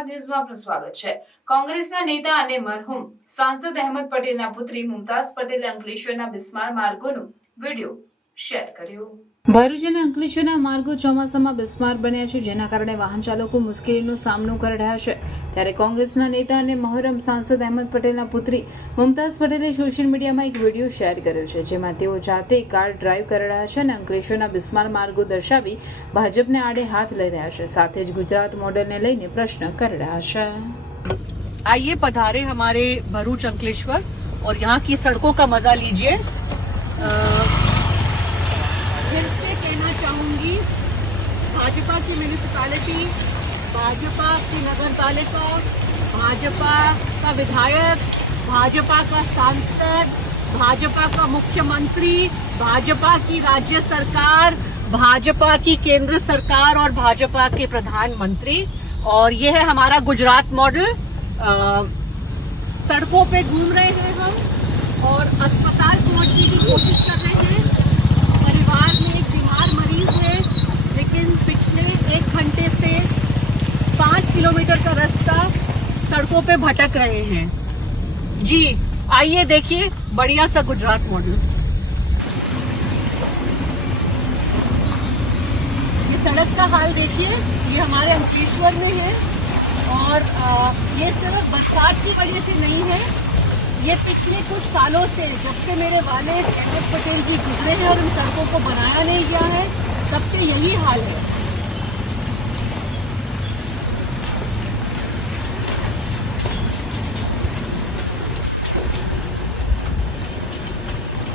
ગુજરાત ન્યૂઝમાં આપનું સ્વાગત છે। કોંગ્રેસના નેતા અને મરહુમ સાંસદ અહેમદ પટેલના પુત્રી મુમતાઝ પટેલે અંકલેશ્વરના બિસ્માર માર્ગોનો વિડીયો શેર કર્યો। ભરૂચ અને અંકલેશ્વરના માર્ગો ચોમાસામાં બિસ્માર બન્યા છે, જેના કારણે વાહન ચાલકો મુશ્કેલીનો સામનો કરી રહ્યા છે। ત્યારે કોંગ્રેસના નેતા અને મરહુમ સાંસદ અહેમદ પટેલના પુત્રી મુમતાઝ પટેલે સોશિયલ મીડિયામાં એક વિડીયો શેર કર્યો છે, જેમાં તેઓ જાતે કાર ડ્રાઈવ કરી રહ્યા છે અને અંકલેશ્વરના બિસ્માર માર્ગો દર્શાવી ભાજપને આડે હાથ લઈ રહ્યા છે। સાથે જ ગુજરાત મોડલને લઈને प्रश्न कर रहा है। आइए पधारे हमारे भरूच अंकलेश्वर और यहाँ की सड़कों का मजा लीजिए। फिर से कहना चाहूंगी, भाजपा की म्यूनिसिपैलिटी, भाजपा की नगर पालिका, भाजपा का विधायक, भाजपा का सांसद, भाजपा का मुख्यमंत्री, भाजपा की राज्य सरकार, भाजपा की केंद्र सरकार और भाजपा के प्रधानमंत्री, और ये है हमारा गुजरात मॉडल। सड़कों पे घूम रहे हैं हम और अस्पताल पहुंचने की कोशिश कर रहे हैं। परिवार में एक बीमार मरीज है, लेकिन पिछले 1 घंटे से 5 किलोमीटर का रास्ता सड़कों पे भटक रहे हैं। जी आइए देखिए बढ़िया सा गुजरात मॉडल। सड़क का हाल देखिए, ये हमारे अंकलेश्वर में है और ये सिर्फ बरसात की वजह से नहीं है, ये पिछले कुछ सालों से जब से मेरे वालिद अहमद पटेल जी गुजरे हैं और इन सड़कों को बनाया नहीं गया है, तब से यही हाल है।